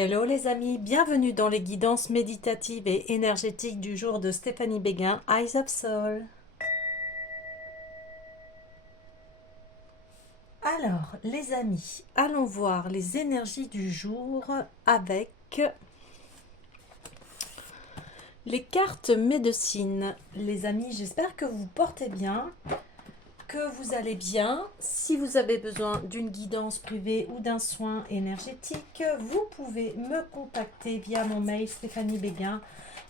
Hello les amis, bienvenue dans les guidances méditatives et énergétiques du jour de Stéphanie Béguin, Eyes of Soul. Alors les amis, allons voir les énergies du jour avec les cartes médecine. Les amis, j'espère que vous portez bien, que vous allez bien. Si vous avez besoin d'une guidance privée ou d'un soin énergétique, vous pouvez me contacter via mon mail stéphaniebéguin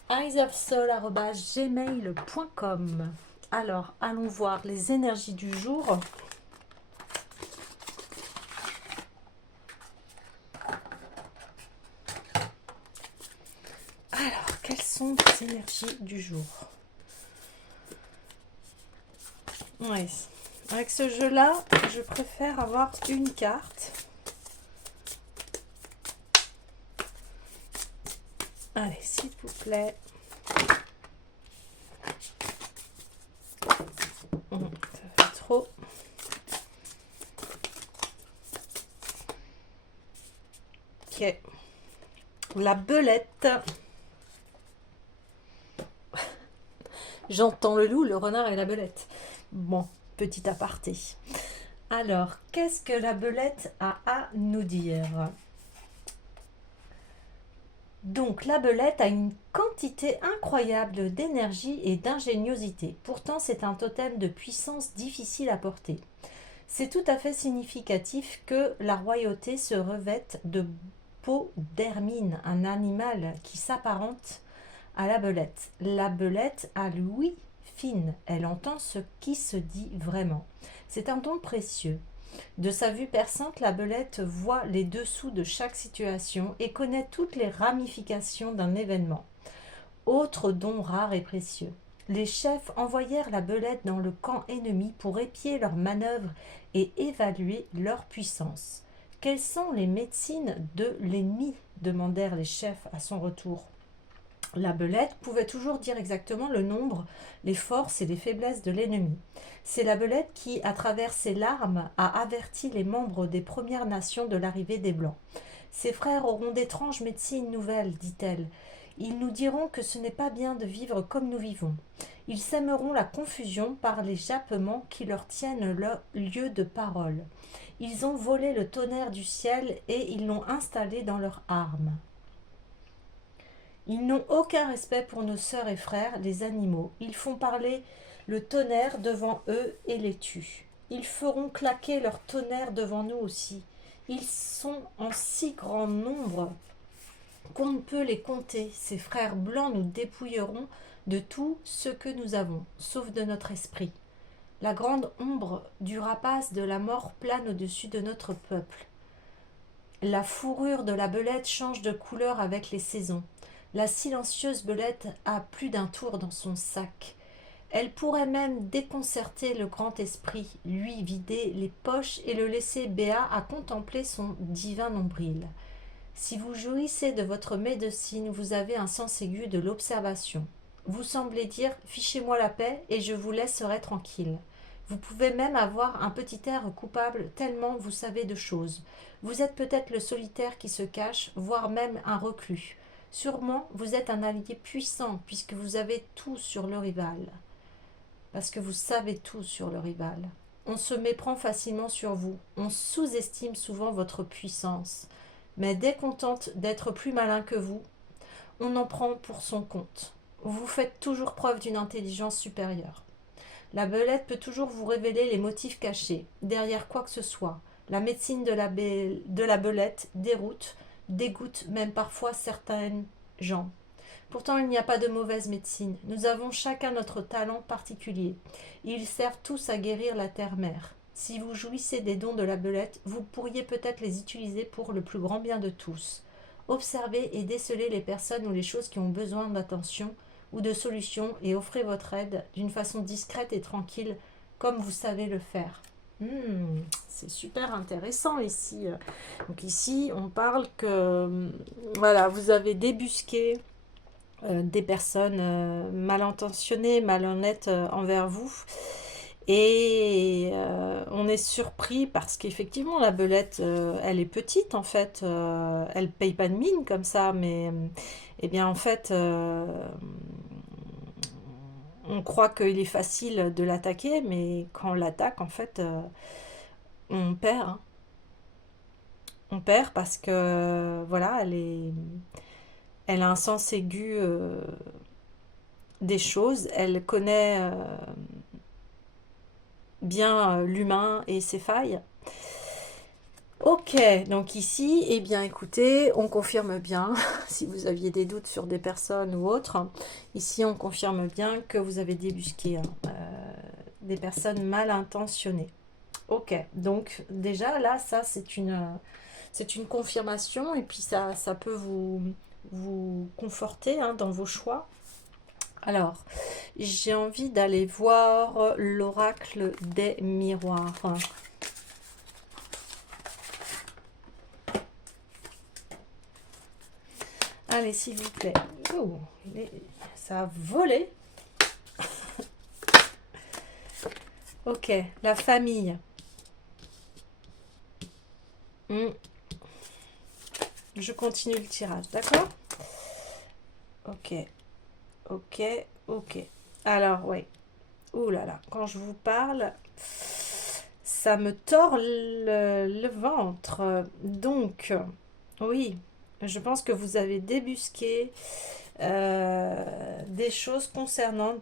eyesofsoul@gmail.com. Alors, allons voir les énergies du jour. Alors, quelles sont les énergies du jour? Ouais. Avec ce jeu-là, je préfère avoir une carte. Allez, s'il vous plaît. Ça fait trop. Ok. La belette. J'entends le loup, le renard et la belette. Bon, petit aparté. Alors, qu'est-ce que la belette a à nous dire? Donc, la belette a une quantité incroyable d'énergie et d'ingéniosité. Pourtant, c'est un totem de puissance difficile à porter. C'est tout à fait significatif que la royauté se revête de peau d'hermine, un animal qui s'apparente à la belette. La belette a l'ouïe fine, elle entend ce qui se dit vraiment. C'est un don précieux. De sa vue perçante, la belette voit les dessous de chaque situation et connaît toutes les ramifications d'un événement. Autre don rare et précieux. Les chefs envoyèrent la belette dans le camp ennemi pour épier leurs manœuvres et évaluer leur puissance. Quelles sont les médecines de l'ennemi demandèrent les chefs à son retour. La belette pouvait toujours dire exactement le nombre, les forces et les faiblesses de l'ennemi. C'est la belette qui, à travers ses larmes, a averti les membres des Premières Nations de l'arrivée des Blancs. Ses frères auront d'étranges médecines nouvelles, dit-elle. Ils nous diront que ce n'est pas bien de vivre comme nous vivons. Ils sèmeront la confusion par les jappements qui leur tiennent leur lieu de parole. Ils ont volé le tonnerre du ciel et ils l'ont installé dans leurs armes. Ils n'ont aucun respect pour nos sœurs et frères, les animaux. Ils font parler le tonnerre devant eux et les tuent. Ils feront claquer leur tonnerre devant nous aussi. Ils sont en si grand nombre qu'on ne peut les compter. Ces frères blancs nous dépouilleront de tout ce que nous avons, sauf de notre esprit. La grande ombre du rapace de la mort plane au-dessus de notre peuple. La fourrure de la belette change de couleur avec les saisons. La silencieuse belette a plus d'un tour dans son sac. Elle pourrait même déconcerter le grand esprit, lui vider les poches et le laisser béat à contempler son divin nombril. Si vous jouissez de votre médecine, vous avez un sens aigu de l'observation. Vous semblez dire « Fichez-moi la paix et je vous laisserai tranquille ». Vous pouvez même avoir un petit air coupable tellement vous savez de choses. Vous êtes peut-être le solitaire qui se cache, voire même un reclus. Sûrement, vous êtes un allié puissant puisque vous avez tout sur le rival. Parce que vous savez tout sur le rival. On se méprend facilement sur vous. On sous-estime souvent votre puissance. Mais dès qu'on tente d'être plus malin que vous, on en prend pour son compte. Vous faites toujours preuve d'une intelligence supérieure. La belette peut toujours vous révéler les motifs cachés, derrière quoi que ce soit. La médecine de la belette déroute, dégoûte même parfois certaines gens. Pourtant, il n'y a pas de mauvaise médecine. Nous avons chacun notre talent particulier. Ils servent tous à guérir la terre-mère. Si vous jouissez des dons de la belette, vous pourriez peut-être les utiliser pour le plus grand bien de tous. Observez et décelez les personnes ou les choses qui ont besoin d'attention ou de solutions et offrez votre aide d'une façon discrète et tranquille, comme vous savez le faire. C'est super intéressant ici. Donc ici, on parle que voilà, vous avez débusqué des personnes mal intentionnées, malhonnêtes envers vous. Et on est surpris parce qu'effectivement, la belette, elle est petite en fait. Elle paye pas de mine comme ça, mais eh bien en fait, on croit qu'il est facile de l'attaquer, mais quand on l'attaque, en fait, on perd, hein. On perd parce que voilà, elle a un sens aigu des choses. Elle connaît bien l'humain et ses failles. Ok, donc ici, eh bien écoutez, on confirme bien, si vous aviez des doutes sur des personnes ou autres, ici on confirme bien que vous avez débusqué hein, des personnes mal intentionnées. Ok, donc déjà là, ça c'est une confirmation et puis ça peut vous conforter hein, dans vos choix. Alors, j'ai envie d'aller voir l'oracle des miroirs. Allez, s'il vous plaît. Oh, ça a volé. Ok, la famille. Je continue le tirage, d'accord? Ok, ok, ok. Alors, oui. Ouh là là, quand je vous parle, ça me tord le ventre. Donc, oui, je pense que vous avez débusqué des choses concernant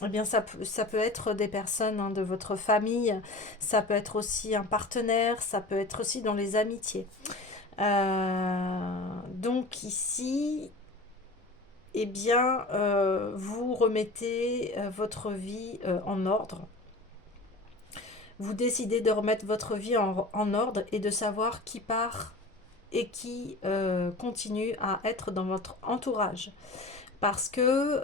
eh bien, ça peut être des personnes hein, de votre famille, ça peut être aussi un partenaire, ça peut être aussi dans les amitiés. Donc ici, eh bien, vous remettez votre vie en ordre. Vous décidez de remettre votre vie en ordre et de savoir qui part et qui continue à être dans votre entourage. Parce que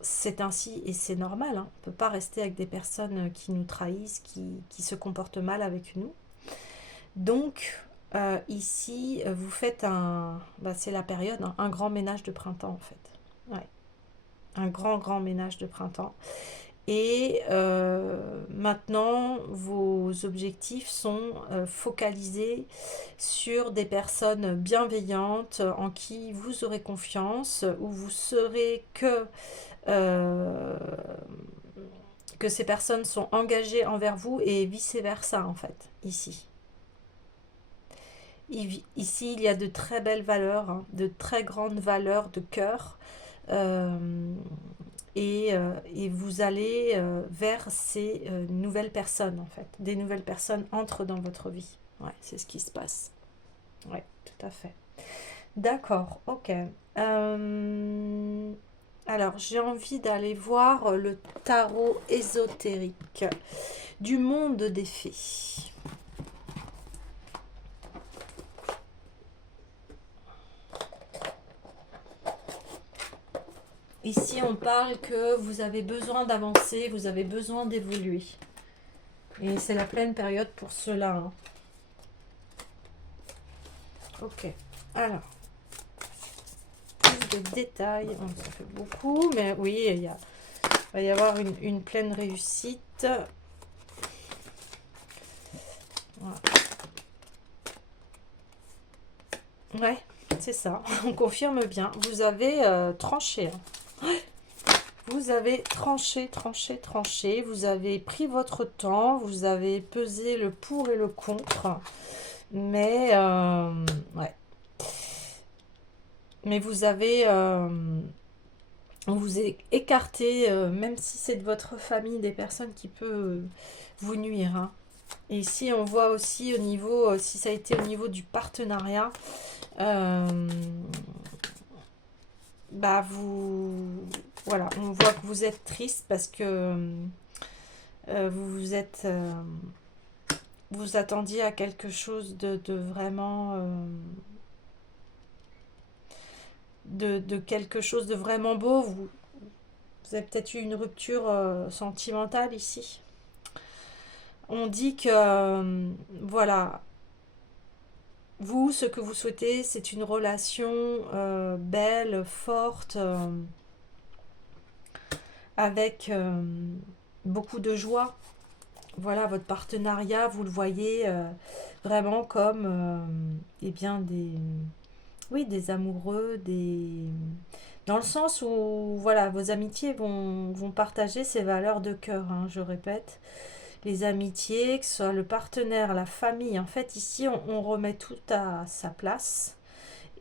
c'est ainsi et c'est normal. Hein. On ne peut pas rester avec des personnes qui nous trahissent, qui se comportent mal avec nous. Donc, ici, vous faites c'est la période, hein, un grand ménage de printemps en fait. Ouais. Un grand ménage de printemps. Et maintenant, vos objectifs sont focalisés sur des personnes bienveillantes en qui vous aurez confiance, où vous saurez euh, que ces personnes sont engagées envers vous et vice-versa en fait, ici. Ici, il y a de très belles valeurs, hein, de très grandes valeurs de cœur. Euh, et vous allez vers ces nouvelles personnes, en fait. Des nouvelles personnes entrent dans votre vie. Ouais, c'est ce qui se passe. Ouais, tout à fait. D'accord, ok. Alors, j'ai envie d'aller voir le tarot ésotérique du monde des fées. Ici, on parle que vous avez besoin d'avancer, vous avez besoin d'évoluer. Et c'est la pleine période pour cela. Hein. Ok. Alors, plus de détails. Bon, ça fait beaucoup, mais oui, il va y avoir une pleine réussite. Voilà. Ouais, c'est ça. On confirme bien. Vous avez tranché. Hein. Vous avez tranché, tranché, tranché. Vous avez pris votre temps. Vous avez pesé le pour et le contre. Mais, ouais. Mais vous avez... vous écarté, même si c'est de votre famille, des personnes qui peuvent vous nuire. Hein. Et ici, on voit aussi au niveau, si ça a été au niveau du partenariat, voilà, on voit que vous êtes triste parce que vous attendiez à quelque chose de vraiment, de quelque chose de vraiment beau. Vous avez peut-être eu une rupture sentimentale ici. On dit que, voilà, vous, ce que vous souhaitez, c'est une relation belle, forte, avec beaucoup de joie. Voilà, votre partenariat, vous le voyez vraiment comme eh bien oui, des amoureux, dans le sens où voilà, vos amitiés vont partager ces valeurs de cœur, hein, je répète. Les amitiés, que ce soit le partenaire, la famille, en fait ici on remet tout à sa place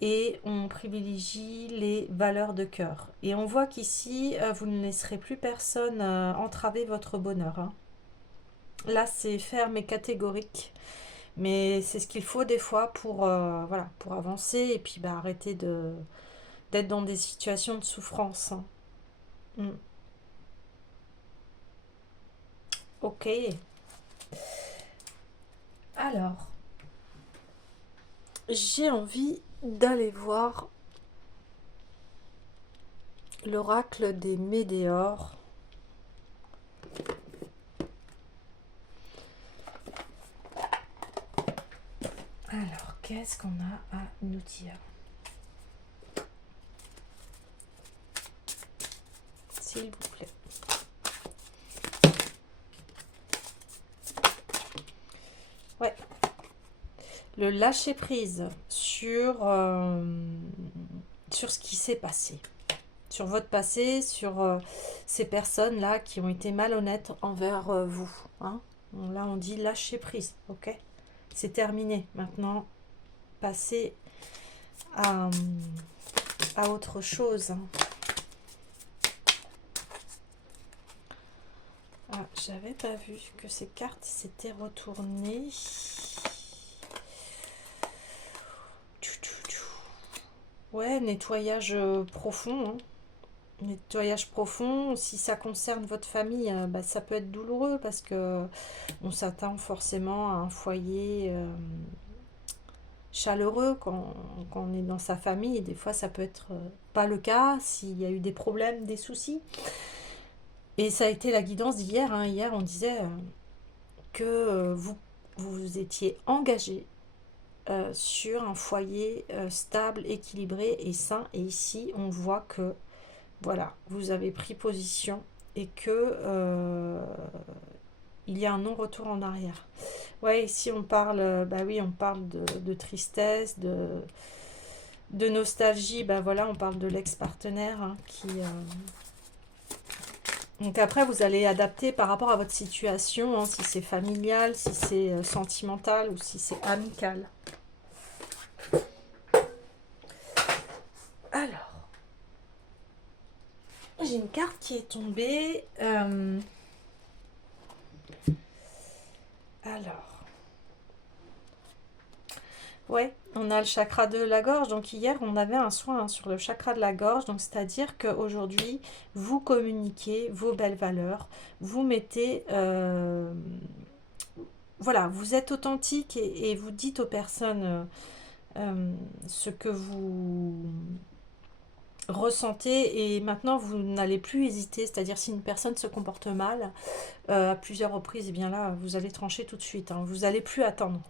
et on privilégie les valeurs de cœur. Et on voit qu'ici vous ne laisserez plus personne entraver votre bonheur, hein. Là c'est ferme et catégorique. Mais c'est ce qu'il faut des fois pour, voilà, pour avancer et puis bah, arrêter d'être dans des situations de souffrance, hein. Mm. Ok. Alors, j'ai envie d'aller voir l'oracle des Médéors. Alors, qu'est-ce qu'on a à nous dire? S'il vous plaît. Ouais. Le lâcher prise sur ce qui s'est passé. Sur votre passé, sur ces personnes-là qui ont été malhonnêtes envers vous, hein. Là, on dit lâcher prise, ok? C'est terminé. Maintenant, passez à autre chose. Ah, j'avais pas vu que ces cartes s'étaient retournées. Ouais, nettoyage profond, hein. Nettoyage profond, si ça concerne votre famille, bah, ça peut être douloureux parce que on s'attend forcément à un foyer chaleureux quand on est dans sa famille. Et des fois, ça peut être pas le cas s'il y a eu des problèmes, des soucis. Et ça a été la guidance d'hier, hein. Hier, on disait que vous étiez engagé sur un foyer stable, équilibré et sain. Et ici, on voit que voilà, vous avez pris position et que il y a un non-retour en arrière. Ouais, ici on parle, bah oui, on parle de tristesse, de nostalgie. Bah voilà, on parle de l'ex-partenaire, hein, qui. Donc après, vous allez adapter par rapport à votre situation, hein, si c'est familial, si c'est sentimental ou si c'est amical. Alors, j'ai une carte qui est tombée. Alors, ouais, on a le chakra de la gorge. Donc hier, on avait un soin, hein, sur le chakra de la gorge. Donc c'est-à-dire qu'aujourd'hui, vous communiquez vos belles valeurs. Vous mettez... voilà, vous êtes authentique et vous dites aux personnes ce que vous ressentez. Et maintenant, vous n'allez plus hésiter. C'est-à-dire si une personne se comporte mal à plusieurs reprises, et bien là, vous allez trancher tout de suite, hein. Vous n'allez plus attendre.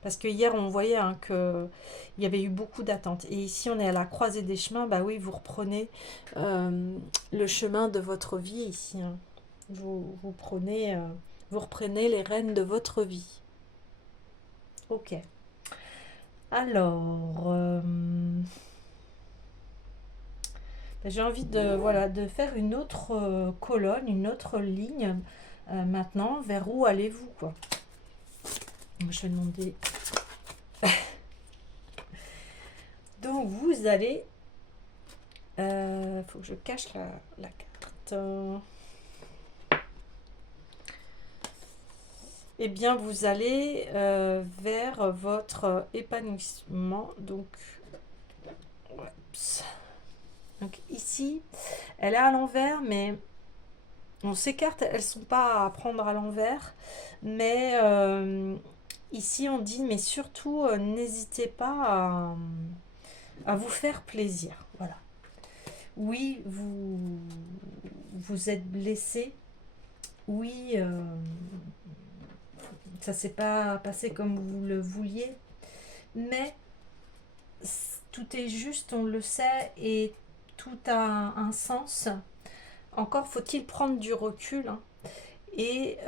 Parce que hier, on voyait, hein, qu'il y avait eu beaucoup d'attentes. Et ici, on est à la croisée des chemins. Bah oui, vous reprenez le chemin de votre vie ici, hein. Vous reprenez les rênes de votre vie. Ok. Alors, j'ai envie voilà, de faire une autre colonne, une autre ligne maintenant. Vers où allez-vous, quoi? Je vais demander. Donc, vous allez... faut que je cache la carte. Eh bien, vous allez vers votre épanouissement. Donc, ici, elle est à l'envers, mais bon, ces cartes, elles ne sont pas à prendre à l'envers. Mais ici, on dit, mais surtout, n'hésitez pas à vous faire plaisir. Voilà. Oui, vous êtes blessé. Oui, ça s'est pas passé comme vous le vouliez. Mais tout est juste, on le sait, et tout a un sens. encore faut-il prendre du recul, hein. Et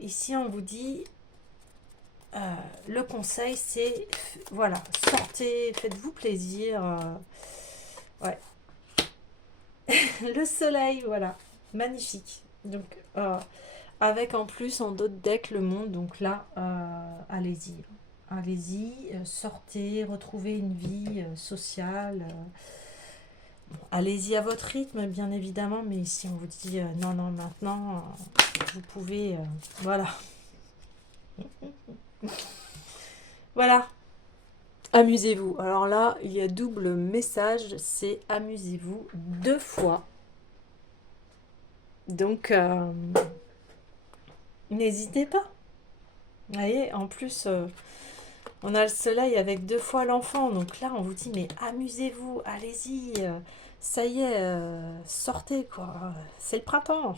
ici, on vous dit, le conseil, c'est, voilà, sortez, faites-vous plaisir. Ouais. Le soleil, voilà, magnifique. Donc, avec en plus en d'autres decks le monde, donc là, allez-y. Allez-y, sortez, retrouvez une vie sociale. Allez-y à votre rythme, bien évidemment, mais si on vous dit non, non, maintenant, vous pouvez. Voilà. Voilà. Amusez-vous. Alors là, il y a double message, c'est amusez-vous 2 fois. Donc, n'hésitez pas. Vous voyez, en plus, on a le soleil avec 2 fois l'enfant. Donc là, on vous dit, mais amusez-vous, allez-y. Ça y est, sortez, quoi. C'est le printemps.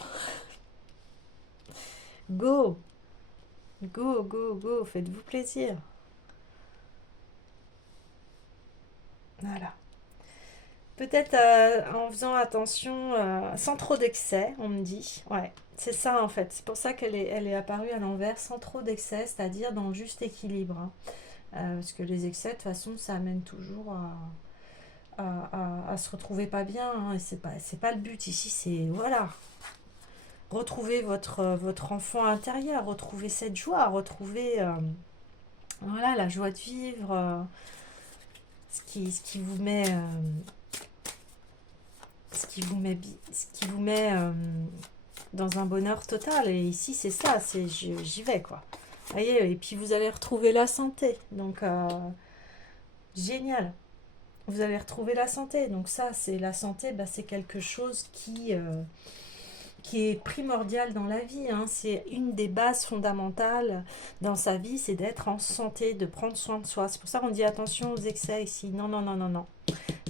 Go, go, go, go. Faites-vous plaisir. Voilà. Peut-être en faisant attention, sans trop d'excès, on me dit. Ouais, c'est ça en fait. C'est pour ça elle est apparue à l'envers, sans trop d'excès, c'est-à-dire dans le juste équilibre, hein. Parce que les excès, de toute façon, ça amène toujours à se retrouver pas bien, hein, et c'est pas le but ici, c'est voilà. Retrouver votre enfant intérieur, retrouver cette joie, retrouver voilà, la joie de vivre, ce qui vous met. Ce qui vous met dans un bonheur total. Et ici, c'est ça, j'y vais, quoi. Vous voyez, et puis vous allez retrouver la santé. Donc, génial. Vous allez retrouver la santé. Donc ça, c'est la santé, bah, c'est quelque chose qui est primordial dans la vie, hein. C'est une des bases fondamentales dans sa vie, c'est d'être en santé, de prendre soin de soi. C'est pour ça qu'on dit attention aux excès ici. Non, non, non, non, non.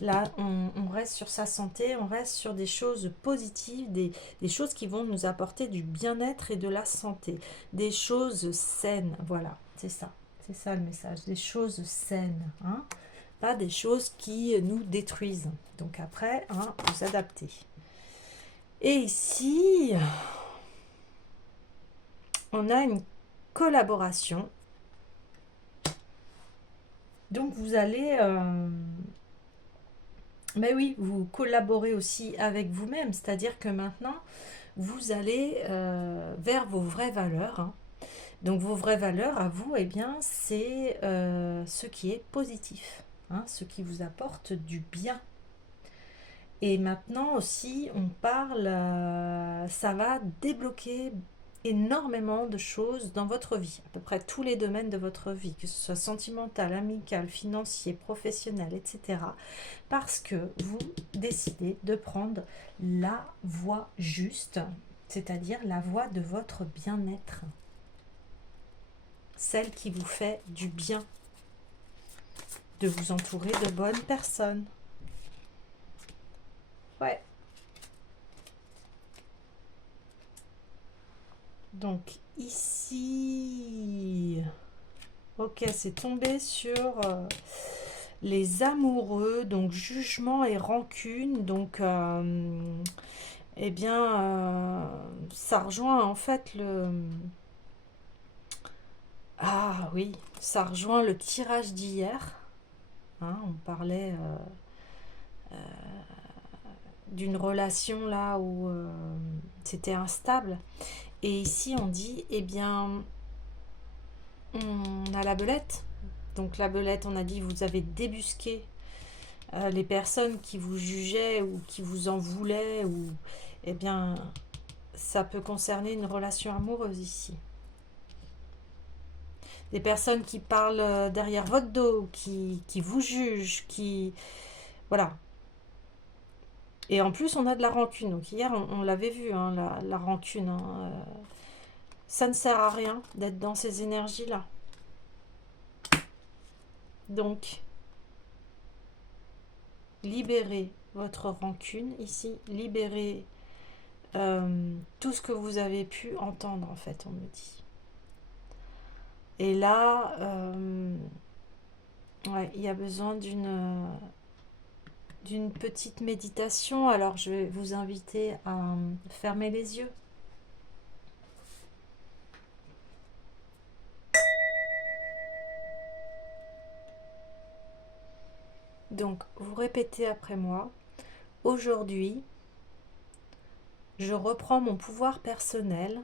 Là, on reste sur sa santé, on reste sur des choses positives, des choses qui vont nous apporter du bien-être et de la santé. Des choses saines, voilà, c'est ça. C'est ça le message, des choses saines, hein, pas des choses qui nous détruisent. Donc après, hein, vous adaptez. Et ici, on a une collaboration. Donc vous allez... mais oui, vous collaborez aussi avec vous-même, c'est-à-dire que maintenant, vous allez vers vos vraies valeurs, hein. Donc vos vraies valeurs à vous, eh bien, c'est ce qui est positif, hein, ce qui vous apporte du bien. Et maintenant aussi, on parle, ça va débloquer énormément de choses dans votre vie, à peu près tous les domaines de votre vie, que ce soit sentimental, amical, financier, professionnel, etc. Parce que vous décidez de prendre la voie juste, c'est-à-dire la voie de votre bien-être, celle qui vous fait du bien, de vous entourer de bonnes personnes. Ouais. Donc ici, ok, c'est tombé sur les amoureux, donc jugement et rancune. Donc, eh bien, ça rejoint en fait le... Ah oui, ça rejoint le tirage d'hier. Hein, on parlait d'une relation là où c'était instable. Et ici, on dit, eh bien, on a la belette. Donc la belette, on a dit, vous avez débusqué les personnes qui vous jugeaient ou qui vous en voulaient. Ou, eh bien, ça peut concerner une relation amoureuse ici. Des personnes qui parlent derrière votre dos, qui vous jugent, qui... Voilà. Et en plus, on a de la rancune. Donc hier, on l'avait vu, hein, la rancune. Hein, ça ne sert à rien d'être dans ces énergies-là. Donc, libérez votre rancune ici. Libérez tout ce que vous avez pu entendre, en fait, on me dit. Et là, ouais, il y a besoin d'une d'une petite méditation. Alors je vais vous inviter à fermer les yeux. Donc vous répétez après moi. Aujourd'hui, je reprends mon pouvoir personnel.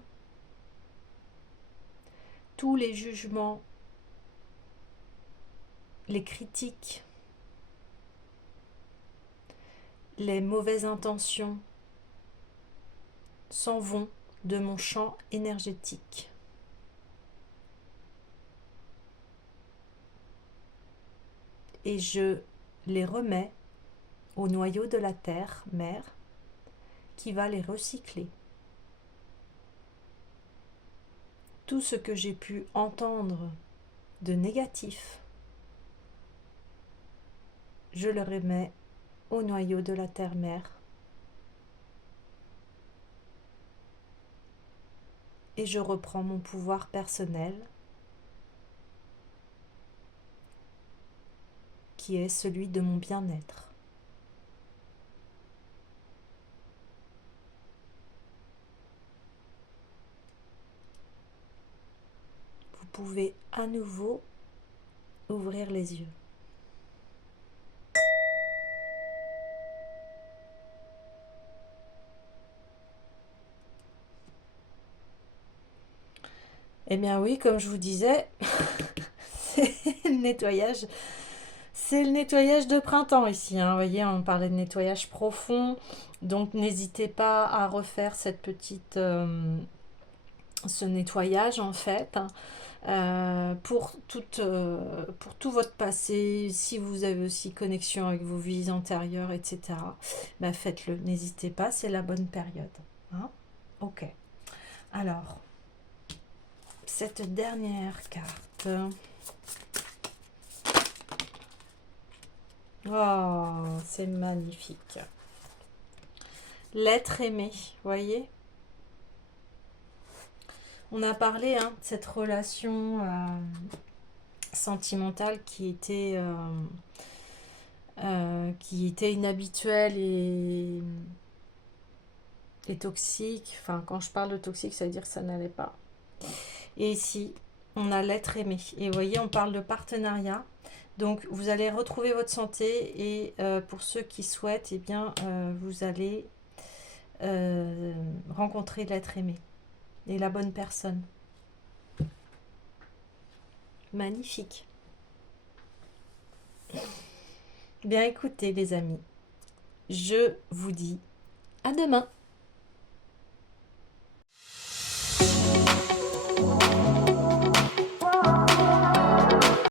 Tous les jugements, les critiques, les mauvaises intentions s'en vont de mon champ énergétique. Et je les remets au noyau de la terre, mère, qui va les recycler. Tout ce que j'ai pu entendre de négatif, je le remets au noyau de la terre-mère. Et je reprends mon pouvoir personnel, qui est celui de mon bien-être. Vous pouvez à nouveau ouvrir les yeux. Eh bien oui, comme je vous disais, c'est le nettoyage. C'est le nettoyage de printemps ici, hein. Vous voyez, on parlait de nettoyage profond. Donc n'hésitez pas à refaire ce nettoyage en fait, hein. Pour tout votre passé, si vous avez aussi connexion avec vos vies antérieures, etc., bah faites-le, n'hésitez pas, c'est la bonne période, hein. Ok, alors, cette dernière carte. Oh, c'est magnifique. L'être aimé, voyez. On a parlé de cette relation sentimentale qui était inhabituelle et toxique. Enfin, quand je parle de toxique, ça veut dire que ça n'allait pas. Et ici, on a l'être aimé. Et vous voyez, on parle de partenariat. Donc, vous allez retrouver votre santé et pour ceux qui souhaitent, eh bien, vous allez rencontrer l'être aimé et la bonne personne. Magnifique. Bien écoutez les amis, je vous dis à demain.